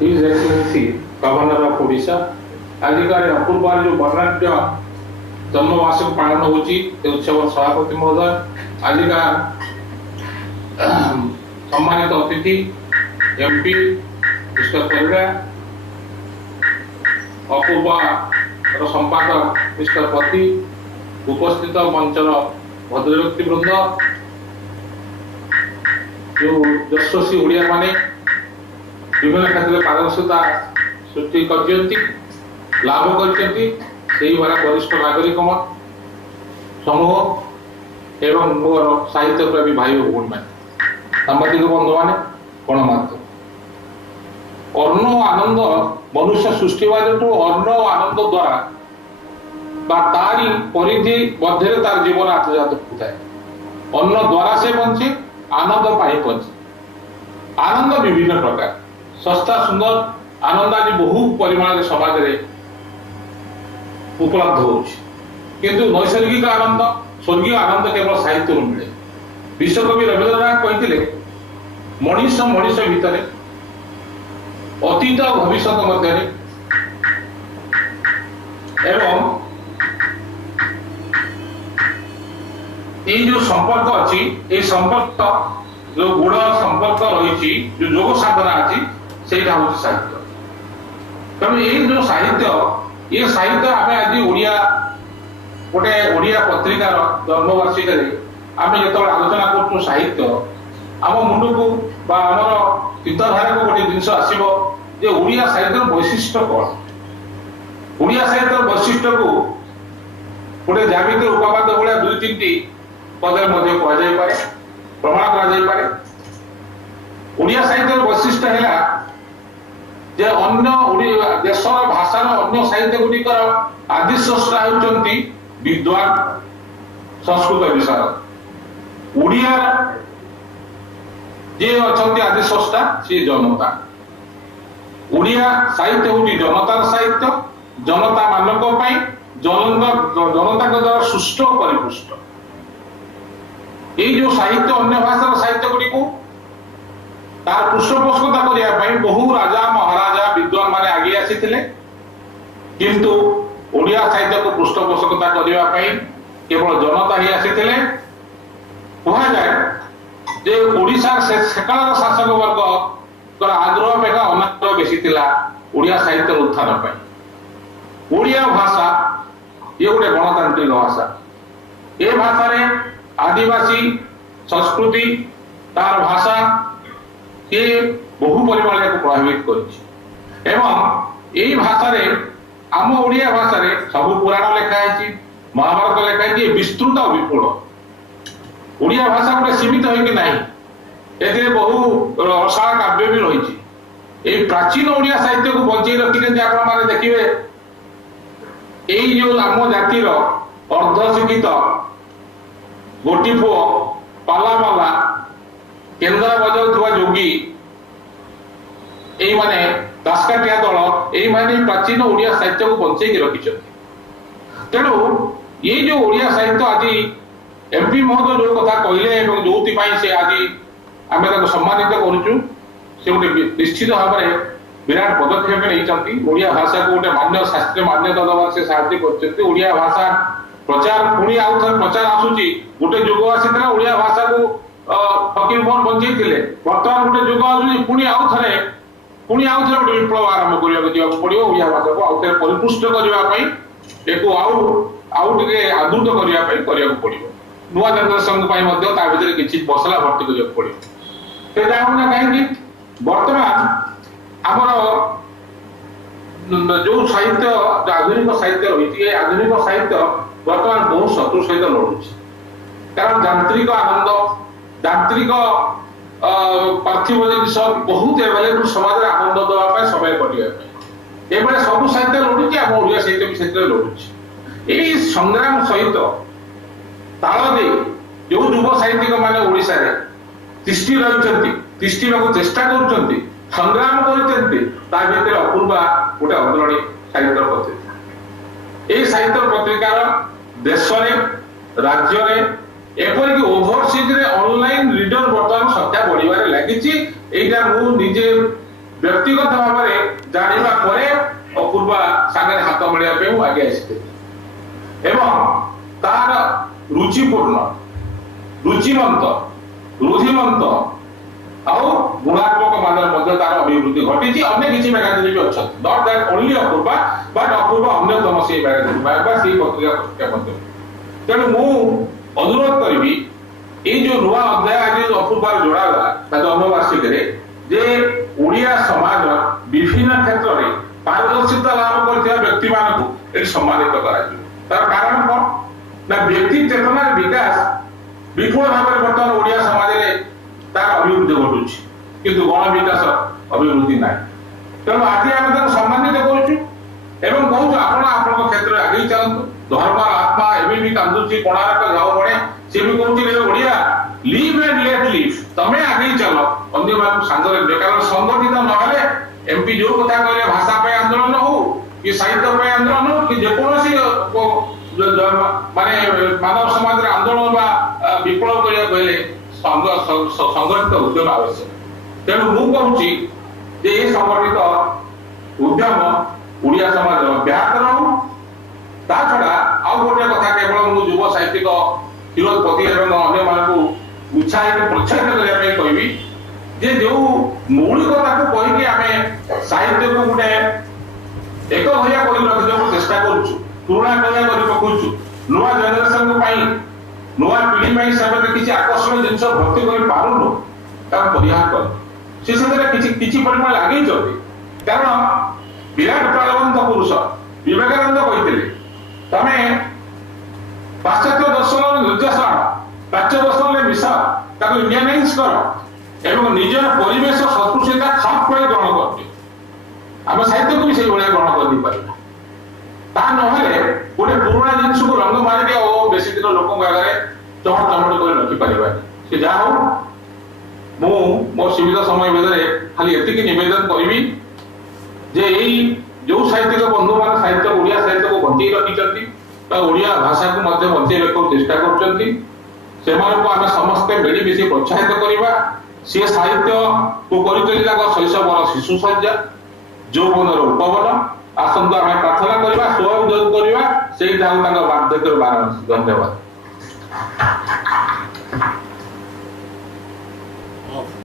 His Excellency Governor of Odisha आजिकार अपूर्वार जो वर्णाढ्य जन्मवार्षिक पालन होची उत्सव सभापति महोदय आजिकार सम्मानित अतिथि एमपी मिस्टर परिड़ा अपूर्वा संपादक मिस्टर पति उपस्थित मंचर भद्रव्यक्ति वृंद जो यशस्वी ओडिया माने विभिन्न क्षेत्र में पारदर्शिता सृष्टि कर लाभ कर वरिष्ठ नागरिक समूह एवं मोर साहित्य प्रेमी भाई और भूमि सांबादिक बंधु मैंने गणमाध्यम अर्ण आनंद मनुष्य सृष्टिवाद अर्ण आनंद द्वारा तारी परिधि मध्य तार जीवन आत्मजात होता है। अन्न द्वारा से बंचे आनंद पाई बंचे आनंद विभिन्न प्रकार सस्ता सुंदर आनंद आज बहु परिमाण समाज में उपलब्ध हो नैसर्गिक आनंद स्वर्गीय आनंद केवल साहित्य मिले। विश्वकवि रवींद्रनाथ कहते मनीष मनीष भितर अतीत भविष्य मध्य एवं ये जो संपर्क अच्छी ये संपर्क जो गुण संपर्क रही जो योग साधना अच्छी से साहित्य तेणु ये जो साहित्य आम आज ओडिया गोटे ओडिया पत्रिकार जन्मवार्षिक आम जो आलोचना कर साहित्य आम मुंड को आमर चिंताधारा को गोटे जिन आसो ओडिया साहित्य वैशिष्ट्य कौन ओडिया साहित्य वैशिष्ट्य को गोटे जामित उपवाद भाया दुई तीन पदे कहुपर प्रमाण करा साहित्य वैशिष्ट्य है जे अन्य देशर भाषार अन्य साहित्य गुड़िकर आदि स्रष्टा होती विद्वान संस्कृत विशारद ओडिया जे अच्छा आदि स्रष्टा सी जनता ओडिया साहित्य हूँ जनतार साहित्य जनता मानक जनता द्वारा सुष्ठ परिपुष्ट ये जो साहित्य अन्य भाषार साहित्य गुड़ी को तार पृष्ठपोषकता करने बहु राजा महाराजा विद्वान माने आगे आसी किंतु ओडिया साहित्य को पृष्ठपोषकता करने केवल जनता ही आसी कहुए जे ओडिशा सेकाल शासक वर्ग आग्रह अपेक्षा अनाग्रह बेसी ओडिया साहित्य उत्थान ओडिया भाषा ये गोटे गणतांत्रिक भाषा ये भाषा आदिवासी संस्कृति तार भाषा ये बहु परिमाण को प्रभावित कर भाषा आम ओडिया भाषा सब पुराण लिखाई महाभारत लिखाई विस्तृत विपुल ओडिया भाषा गोटे सीमित होना ए बहु रसाळ काव्य भी रही प्राचीन ओडिया साहित्य को बंचे रखिते आप देखिए जो आम जातिर अर्धशिक्षित गोटी पुओ पालामाला केन्द्र बजाउवा जोगी यही माने दासकाठिया दल यही प्राचीन ओडिया साहित्य को बंचे रखी तेणु ये जो ओडिया साहित्य आज एमपी महोदय जो कथा कहले जो से आज आम सम्मानित करुचु से गोटे निश्चित भाव में विराट पदक्षेप नहीं ओडिया भाषा को गोटे मान्य शास्त्रीय मान्यता दवा से साहाଯ୍य कर ओडिया भाषा प्रचार पुणी आउ थे प्रचार आसूची गोटे युग आसी ओडिया भाषा को फकीर मोहन बंचे बर्तमान गोटे युग आसूची पुणी आउ थे गोटे विप्लव आरंभ करने पड़ो ओडिया भाषा को आउ थे परिपुष्ट करने आउ टे आदृत करने पड़ो नुआ जनरेशन भर किसी मसला भर्ती करने पड़ो कहीं बर्तमान आमर जो साहित्य आधुनिक साहित्य रही आधुनिक साहित्य बर्तमान बहुत शत्रु सहित लड़ुची कारण यांत्रिक आनंद यांत्रिक पार्थिव जिन बहुत एवेलेबल समाज आनंद देवाई समय कटिया सब साहित्य लड़ुची आम ओडिया साहित्य भी से लड़ुची यही संग्राम सहित ताल दे जो युव साहित्यिक मैंने ओडिशा रे तिष्ठि रही चेष्टा कर संग्राम कर अपूर्वा गोटे अग्रणी साहित्य पत्रिका ये साहित्य पत्रिकार देश राज्य एपरिक ओभरसीज ऑनलाइन रीडर बर्तमान संख्या बढ़िबार लगी। एटा मु निजे व्यक्तिगत भाव में जानिबा परे अपूर्वा सागर हाथ मिलिया पे आगे आसीते एवं तार रुचिपूर्ण रुचिमंत रुधिमंत आउ गुणात्मक मान तार अभिवृद्धि घटी अन्य किसी मैगजीन भी अच्छा not that only Apurva but Apurva अन्यतम से मैगजीन से पत्रिका तेणु मु अनुरोध करी ये जो नुआ अध्याय आज अपूर्वार जोड़ा जन्मवार्षिक जे ओडिया समाज विभिन्न क्षेत्र में पारदर्शिता लाभ कर व्यक्ति मान सम्मानित तार कारण कौन ना व्यक्ति चेतना विकास विपुल भाव में बर्तमान ओडिया समाज में तार अभिवृद्धि घटुची किंतु गण विकास अभिवृद्धि ना तेणु आज आम सम्मानित करूँ आप क्षेत्र में आगे चलतु धर्म आत्मा एवं भी कांदुची कोणार्क जाओ बड़े सी भी कहते Odia live and let live तमें आगे चल अन्य मान सांगे कारण संगठित नहले एमपी जो कथा कहले भाषा पे आंदोलन हो कि साहित्य पे आंदोलन हो कि जेकोसी माने मानव समाज रे आंदोलन बा विप्लव करिया कहले संगठित उद्यम आवश्यक तेणु मु कहूची जे ये संगठित उद्यम ओडिया समाज व्याहत रहू ता छड़ा आउ गोटे कथा केवल मु युव साहित्यिक फिरोज पति एवं अन्य मानक उत्साहित प्रोत्साहित करने कहबी जे जो मौलिकता को कहीकि आम साहित्य को गोटे एक भैया कर रखा चेष्टा करुचु पुराणा कलिया कर पकाउछु नुआ जेनेरेशन नुआ पीढ़ी से किसी आकर्षण जिन भर्ती कर पारुनु परिहार कर किसी परिमाण लगे कारण विराट प्राणवंत पुरुष विवेकानंद कहते तमे पाश्चात्य दर्शन निर्देशन प्राच्य दर्शन मिस इंडियानाइज कर एवं निजर परिवेश संस्कृति खाप खुआई ग्रहण करते आम साहित्य को भी से ग्रहण कर पारा ता नहले गोटे पुराणा जिनस को रंग मारी और बेसी दिन लोक आगे चमड़ चमड़ कर रखिपार से जहा हो मो सीमित समय भितर खाली एति नवेदन करी जे यही जो साहित्यिक बंधु मान साहित्य ओडिया साहित्य को बंचाई रखिंट ओडिया भाषा को बंचाई रखा चेष्टा कर आम समस्ते मिलमिशि प्रोत्साहित करवा सी साहित्य को कर शैशवर शिशु सज्जा यौवन उपवन आसंतु आम प्रार्थना करवा स्व करवा से बार्धक्य बाराणसी धन्यवाद।